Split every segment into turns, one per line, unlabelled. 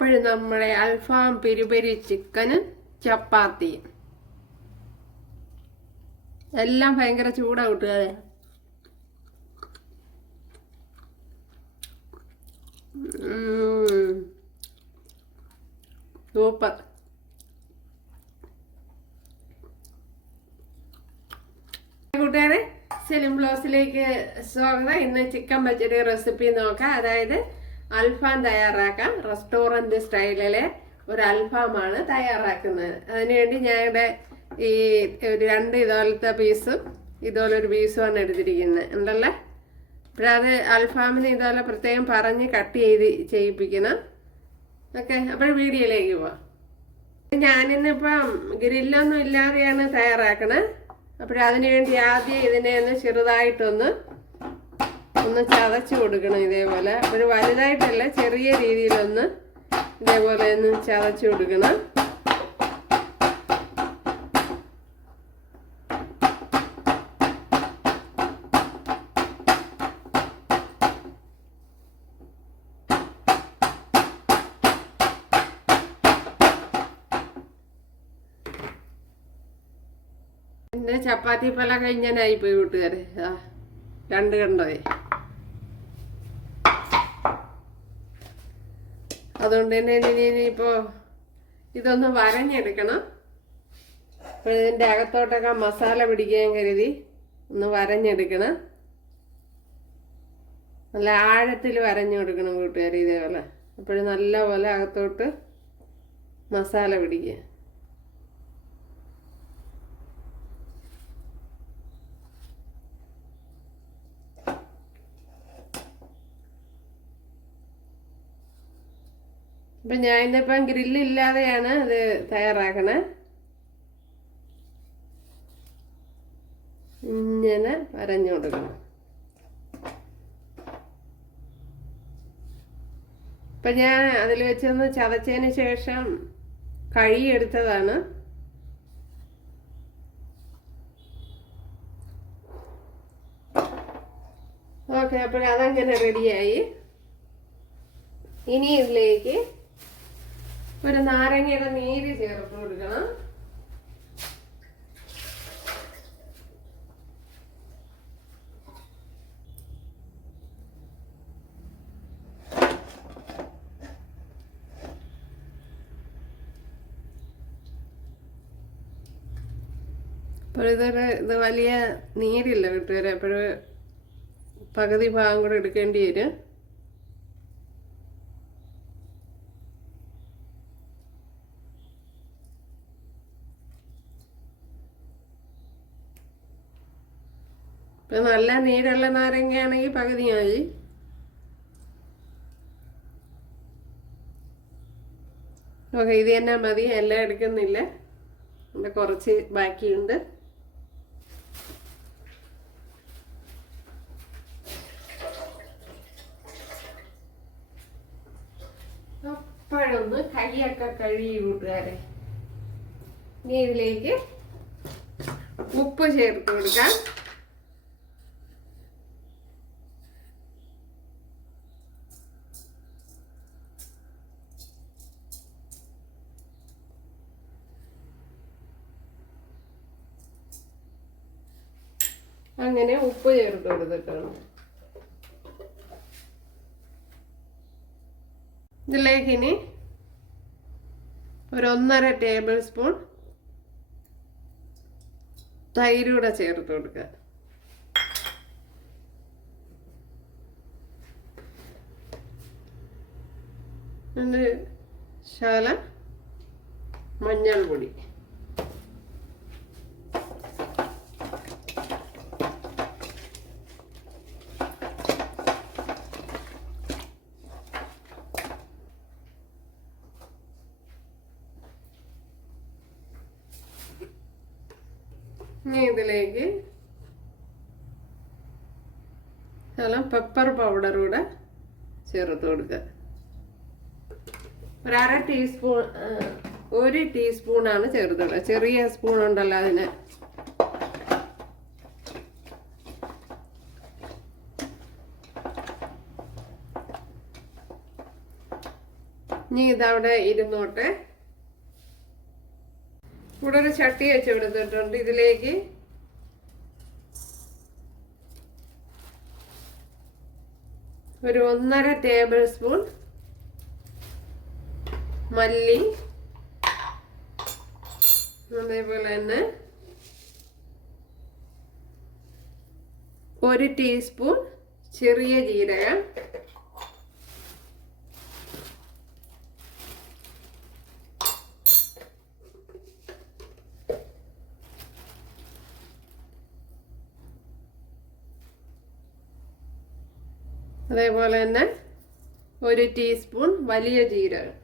അപ്പോഴും നമ്മളെ അൽഫാം പെരുപെരി ചിക്കനും ചപ്പാത്തിയും എല്ലാം ഭയങ്കര ചൂടാ കൂട്ടുകാരെ. സൂപ്പർ. കൂട്ടുകാരെ സെലിം ബ്ലോസിലേക്ക് സ്വാഗതം. ഇന്ന് ചിക്കൻ പച്ചടി റെസിപ്പി നോക്കാം. അതായത് അൽഫാം തയ്യാറാക്കാം. റെസ്റ്റോറന്റ് സ്റ്റൈലിലെ ഒരു അൽഫാമാണ് തയ്യാറാക്കുന്നത്. അതിനുവേണ്ടി ഞങ്ങളുടെ ഈ ഒരു രണ്ട് ഇതുപോലത്തെ പീസും ഇതുപോലെ ഒരു പീസുമാണ് എടുത്തിരിക്കുന്നത്. ഉണ്ടല്ലേ? അപ്പോഴത് അൽഫാമിന് ഇതുപോലെ പ്രത്യേകം പറഞ്ഞ് കട്ട് ചെയ്ത് ചെയ്യിപ്പിക്കണം. ഓക്കെ അപ്പോൾ വീഡിയോയിലേക്ക് പോവാം. ഞാനിന്നിപ്പം ഗ്രില്ലൊന്നും ഇല്ലാതെയാണ് തയ്യാറാക്കണത് അപ്പോഴതിനു വേണ്ടി ആദ്യം ഇതിനെ ഒന്ന് ചെറുതായിട്ടൊന്ന് ഒന്ന് ചതച്ച് കൊടുക്കണം ഇതേപോലെ. ഒരു വലുതായിട്ടല്ല ചെറിയ രീതിയിലൊന്ന് ഇതേപോലെ ഒന്ന് ചതച്ച് കൊടുക്കണം. ചപ്പാത്തി പല കഴിഞ്ഞാനായി പോയി കൂട്ടുകാരെ ആ രണ്ട് കണ്ടോയെ അതുകൊണ്ട് തന്നെ ഇനി ഇനിയിപ്പോ ഇതൊന്ന് വരഞ്ഞെടുക്കണം. അപ്പോൾ ഇതിന്റെ അകത്തോട്ടൊക്കെ മസാല പിടിക്കാൻ കരുതി ഒന്ന് വരഞ്ഞെടുക്കണം. നല്ല ആഴത്തിൽ വരഞ്ഞു കൊടുക്കണം കൂട്ടുകാർ ഇതേപോലെ. അപ്പോഴും നല്ല പോലെ അകത്തോട്ട് മസാല പിടിക്കുക. അപ്പം ഞാൻ ഇന്നിപ്പം ഗ്രില്ലില്ലാതെയാണ് അത് തയ്യാറാക്കണേ. ഇങ്ങനെ വരഞ്ഞു കൊടുക്കണം. അപ്പം ഞാൻ അതിൽ വെച്ചൊന്ന് ചതച്ചതിന് ശേഷം എടുത്തതാണ്. ഓക്കെ അപ്പോൾ അതങ്ങനെ റെഡിയായി ഇനി ഇതിലേക്ക് ഒരു നാരങ്ങയുടെ നീര് ചേർത്ത് കൊടുക്കണം. ഇതൊരു ഇത് വലിയ നീരില്ല കിട്ടുവരെ എപ്പോഴും പകുതി ഭാഗം കൂടെ എടുക്കേണ്ടി വരും. ഇപ്പം നല്ല നീരുള്ള നാരങ്ങയാണെങ്കിൽ പകുതി മതി. ഓക്കെ ഇത് തന്നെ മതി എല്ലാം എടുക്കുന്നില്ല. ഇവിടെ കുറച്ച് ബാക്കിയുണ്ട്. അപ്പോഴൊന്ന് കൈയൊക്കെ കഴുകി കൂട്ടുകാരെ ഇനി ഇതിലേക്ക് ഉപ്പ് ചേർത്ത് കൊടുക്കാം. അങ്ങനെ ഉപ്പ് ചേർത്ത് കൊടുത്തിട്ടാണ് ഇതിലേക്ക് ഇനി ഒരു ഒന്നര ടേബിൾ സ്പൂൺ തൈര് കൂടെ ചേർത്ത് കൊടുക്കുക. ശാല മഞ്ഞൾ പൊടി ഇനി ഇതിലേക്ക് ശകലം പെപ്പർ പൗഡർ കൂടെ ചേർത്ത് കൊടുക്കുക. ഒരു അര ടീസ്പൂൺ ഒരു ടീസ്പൂണാണ് ചേർത്ത് കൊടുക്കുക. ചെറിയ സ്പൂൺ ഉണ്ടല്ലോ അതിന്. ഇനി ഇതവിടെ ഇരുന്നോട്ടെ. ഇവിടെ ഒരു ചട്ടി വെച്ച് കൊടുത്തിട്ടുണ്ട്. ഇതിലേക്ക് ഒരു ഒന്നര ടേബിൾ സ്പൂൺ മല്ലി. അതേപോലെ തന്നെ ഒരു ടീസ്പൂൺ ചെറിയ ജീരകം. അതേപോലെ തന്നെ ഒരു ടീസ്പൂൺ വലിയ ജീരകം.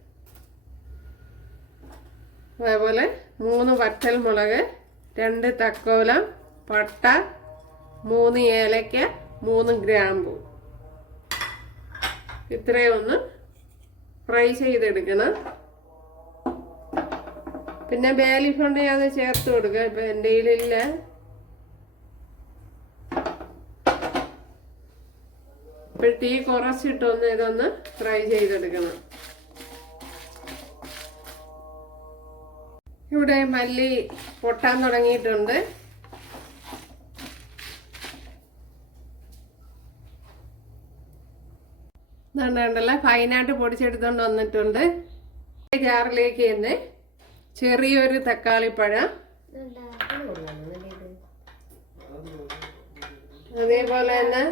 അതേപോലെ മൂന്ന് വറ്റൽ മുളക് രണ്ട് തക്കോല പട്ട മൂന്ന് ഏലക്ക മൂന്ന് ഗ്രാമ്പു. ഇത്രയും ഒന്ന് ഫ്രൈ ചെയ്തെടുക്കണം. പിന്നെ ബേലീഫ് ഞാൻ ചേർത്ത് കൊടുക്കുക. ഇപ്പം എന്റെ കയ്യിലില്ല. ഇപ്പോൾ തീ കുറച്ചിട്ടൊന്ന് ഇതൊന്ന് ഫ്രൈ ചെയ്തെടുക്കണം. ഇവിടെ മല്ലി പൊട്ടാൻ തുടങ്ങിയിട്ടുണ്ട്. ഇതുണ്ടല്ല ഫൈനായിട്ട് പൊടിച്ചെടുത്തോണ്ട് വന്നിട്ടുണ്ട്. ജാറിലേക്ക് തന്നെ ചെറിയൊരു തക്കാളിപ്പഴം അതേപോലെ തന്നെ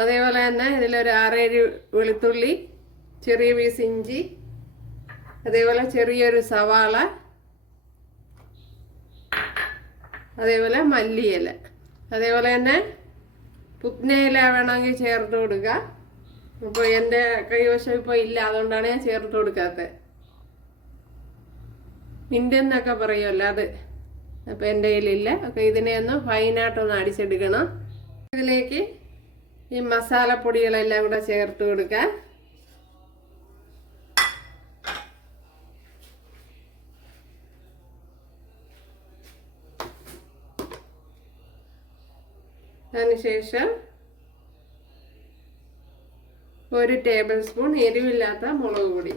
അതേപോലെ തന്നെ ഇതിലൊരു ആറേഴ് വെളുത്തുള്ളി ചെറിയ പീസ് ഇഞ്ചി അതേപോലെ ചെറിയൊരു സവാള അതേപോലെ മല്ലിയില. അതേപോലെ തന്നെ പുത്നയില വേണമെങ്കിൽ ചേർത്ത് കൊടുക്കുക അപ്പോൾ എന്റെ കൈവശം ഇപ്പോൾ ഇല്ല അതുകൊണ്ടാണ് ഞാൻ ചേർത്ത് കൊടുക്കാത്തത് മിന്റെന്നൊക്കെ പറയുമല്ലോ അത്. അപ്പോൾ എന്റെ കയ്യിലില്ല. അപ്പോൾ ഇതിനെ ഒന്ന് ഫൈനായിട്ടൊന്ന് അടിച്ചെടുക്കണം. ഇതിലേക്ക് ഈ മസാലപ്പൊടികളെല്ലാം കൂടെ ചേർത്ത് കൊടുക്കുക അതിനുശേഷം ഒരു ടേബിൾ സ്പൂൺ എരിവില്ലാത്ത മുളക് പൊടി.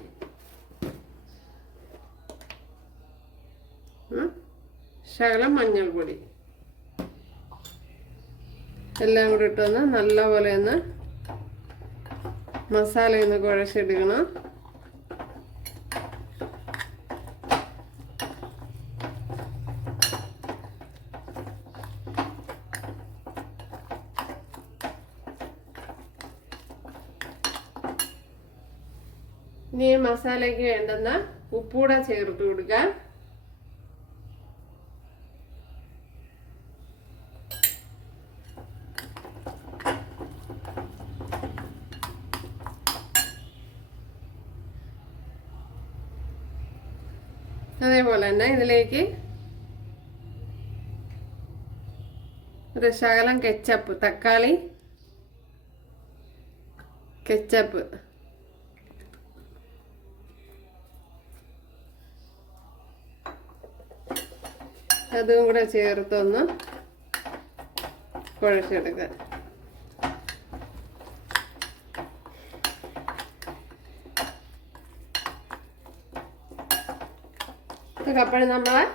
ശകലം മഞ്ഞൾപ്പൊടി. എല്ലാം കൂടി ഇട്ടൊന്ന് നല്ലപോലെ ഒന്ന് മസാല ഒന്ന് കുഴച്ചെടുക്കണം. ഇനി മസാലയ്ക്ക് വേണ്ടുന്ന ഉപ്പൂടെ ചേർത്ത് കൊടുക്കാം. അതേപോലെ ഇതിലേക്ക്? ഒരു കെച്ചപ്പ് തക്കാളി കെച്ചപ്പ്. അതും കൂടെ ചേർത്തൊന്ന് കുഴച്ചെടുക്കുക അപ്പോഴും നമ്മളെ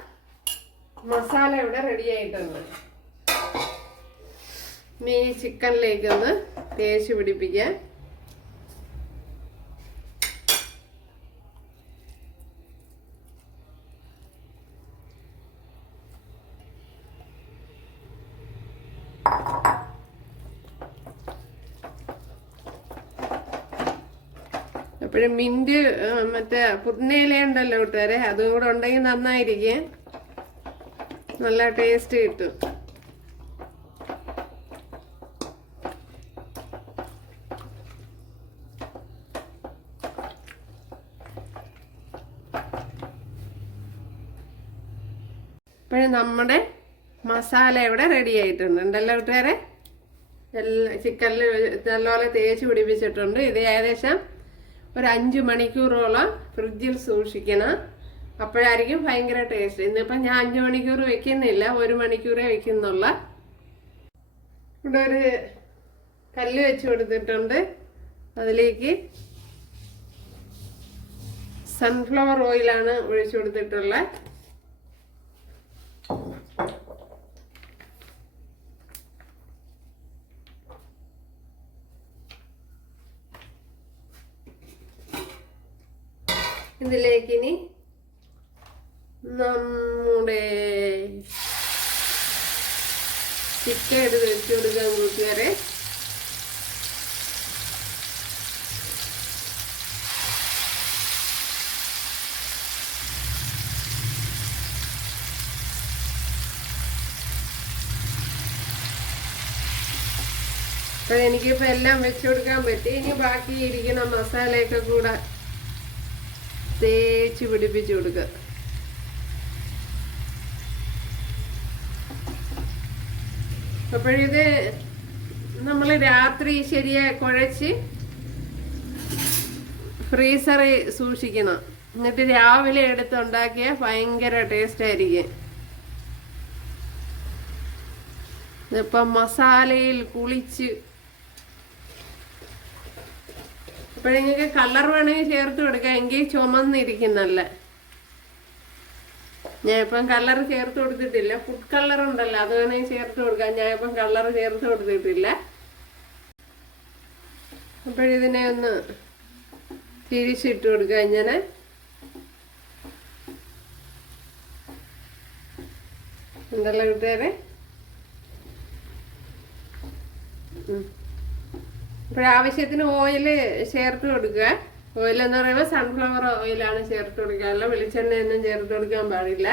മസാല ഇവിടെ റെഡി ആയിട്ടുണ്ട് മീൻ ചിക്കനിലേക്കൊന്ന് തേച്ച് പിടിപ്പിക്കാൻ മിന്റ് മറ്റേ പുതിനയില ഉണ്ടല്ലോ കൂട്ടുകാരെ അതും കൂടെ ഉണ്ടെങ്കിൽ നന്നായിരിക്കേ. നല്ല ടേസ്റ്റ് കിട്ടും. ഇപ്പോഴും നമ്മുടെ മസാല ഇവിടെ റെഡി ആയിട്ടുണ്ട്. ഉണ്ടല്ലോ കൂട്ടുകാരെ? എല്ലാ ചിക്കനിൽ നല്ലപോലെ തേച്ച് പിടിപ്പിച്ചിട്ടുണ്ട്. ഇത് ഏകദേശം ഒരു അഞ്ച് മണിക്കൂറോളം ഫ്രിഡ്ജിൽ സൂക്ഷിക്കണം. അപ്പോഴായിരിക്കും ഭയങ്കര ടേസ്റ്റ്. ഇന്നിപ്പം ഞാൻ അഞ്ച് മണിക്കൂർ വെക്കുന്നില്ല ഒരു മണിക്കൂറേ വെക്കുന്നുള്ള. ഇവിടെ ഒരു കല്ല് വെച്ച് കൊടുത്തിട്ടുണ്ട്. അതിലേക്ക് സൺഫ്ലവർ ഓയിലാണ് ഒഴിച്ചു കൊടുത്തിട്ടുള്ളത്. ഇതിലേക്ക് ഇനി നമ്മുടെ ചിക്കൻ എടുത്ത് വെച്ച് കൊടുക്കാൻ കൂട്ടുകാരെ അപ്പൊ എനിക്കിപ്പോ എല്ലാം വെച്ചു കൊടുക്കാൻ പറ്റി. ഇനി ബാക്കി ഇരിക്കുന്ന മസാലയൊക്കെ കൂടെ തേച്ച് പിടിപ്പിച്ച് കൊടുക്കുക. അപ്പോഴിത് നമ്മൾ രാത്രി ശരിയെ കുഴച്ച് ഫ്രീസറിൽ സൂക്ഷിക്കണം. എന്നിട്ട് രാവിലെ എടുത്ത് ഉണ്ടാക്കിയാൽ ഭയങ്കര ടേസ്റ്റ് ആയിരിക്കും. ഇതിപ്പം മസാലയിൽ കുളിച്ച് അപ്പോൾ നിങ്ങൾക്ക് കളർ വേണമെങ്കിൽ ചേർത്ത് കൊടുക്കാം. എങ്കിൽ ചുമന്നിരിക്കുന്നല്ല. ഞാൻ ഇപ്പം കളർ ചേർത്ത് കൊടുത്തിട്ടില്ല. ഫുഡ് കളർ ഉണ്ടല്ലോ അത് വേണമെങ്കിൽ ചേർത്ത് കൊടുക്കാം. ഞാൻ ഇപ്പം കളർ ചേർത്ത് കൊടുത്തിട്ടില്ല. അപ്പോഴിതിനെ ഒന്ന് തിരിച്ചിട്ട് കൊടുക്കുക ഇങ്ങനെ. എന്തല്ല കൂട്ടുകാരെ ഉം. അപ്പോഴാവശ്യത്തിന് ഓയിൽ ചേർത്ത് കൊടുക്കുക. ഓയിൽ എന്ന് പറയുമ്പോൾ സൺഫ്ലവർ ഓയിലാണ് ചേർത്ത് കൊടുക്കുക. അല്ല വെളിച്ചെണ്ണയൊന്നും ചേർത്ത് കൊടുക്കാൻ പാടില്ല.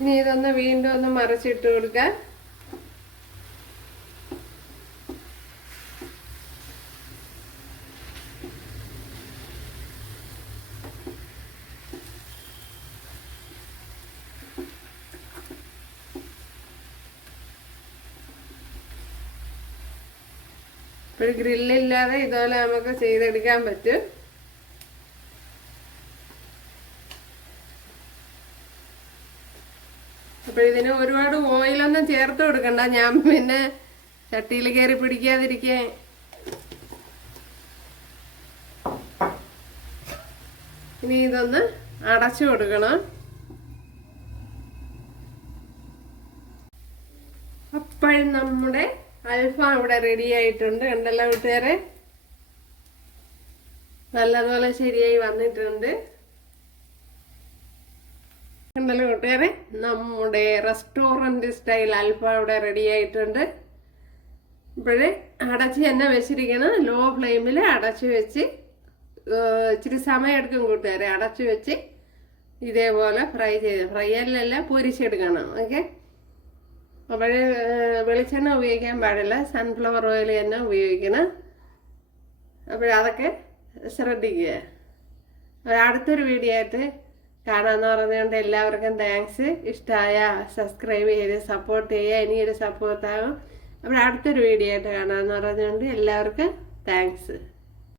ഇനി ഇതൊന്ന് വീണ്ടും ഒന്ന് മറിച്ചിട്ട് കൊടുക്കുക. ഇപ്പോൾ ഗ്രില്ലില്ലാതെ ഇതുപോലെ നമുക്ക് ചെയ്തെടുക്കാൻ പറ്റും. അപ്പോൾ ഇതിന് ഒരുപാട് ഓയിലൊന്നും ചേർത്ത് കൊടുക്കണ്ട. ഞാൻ പിന്നെ ചട്ടിയിൽ കയറി പിടിക്കാതിരിക്കേ. ഇനി ഇതൊന്ന് അടച്ചു കൊടുക്കണം. അപ്പോഴും നമ്മുടെ അൽഫാം ഇവിടെ റെഡി ആയിട്ടുണ്ട്. ഉണ്ടല്ലോ വീട്ടുകാരെ? നല്ലതുപോലെ ശരിയായി വന്നിട്ടുണ്ട്. ഉണ്ടല്ലോ കൂട്ടുകാരെ നമ്മുടെ റെസ്റ്റോറന്റ് സ്റ്റൈൽ അൽഫാം ഇവിടെ റെഡി ആയിട്ടുണ്ട്. ഇപ്പോഴേ അടച്ച് തന്നെ വെച്ചിരിക്കണം ലോ ഫ്ലെയിമിൽ അടച്ച് വെച്ച് ഇച്ചിരി സമയം എടുക്കും കൂട്ടുകാരെ. അടച്ച് വെച്ച് ഇതേപോലെ ഫ്രൈ ചെയ്ത്. ഫ്രൈ അല്ലല്ല പൊരിച്ചെടുക്കണം. ഓക്കെ അപ്പോൾ വെളിച്ചെണ്ണ ഉപയോഗിക്കാൻ പാടില്ല. സൺഫ്ലവർ ഓയിൽ തന്നെ ഉപയോഗിക്കണം. അപ്പോഴതൊക്കെ ശ്രദ്ധിക്കുക. അടുത്തൊരു വീഡിയോ ആയിട്ട് കാണാമെന്ന് പറഞ്ഞുകൊണ്ട് എല്ലാവർക്കും താങ്ക്സ് ഇഷ്ടമായ സബ്സ്ക്രൈബ് ചെയ്ത് സപ്പോർട്ട് ചെയ്യുക. ഇനിയൊരു സപ്പോർട്ടാകും അപ്പോൾ അടുത്തൊരു വീഡിയോ ആയിട്ട് കാണാമെന്ന് പറഞ്ഞുകൊണ്ട് എല്ലാവർക്കും താങ്ക്സ്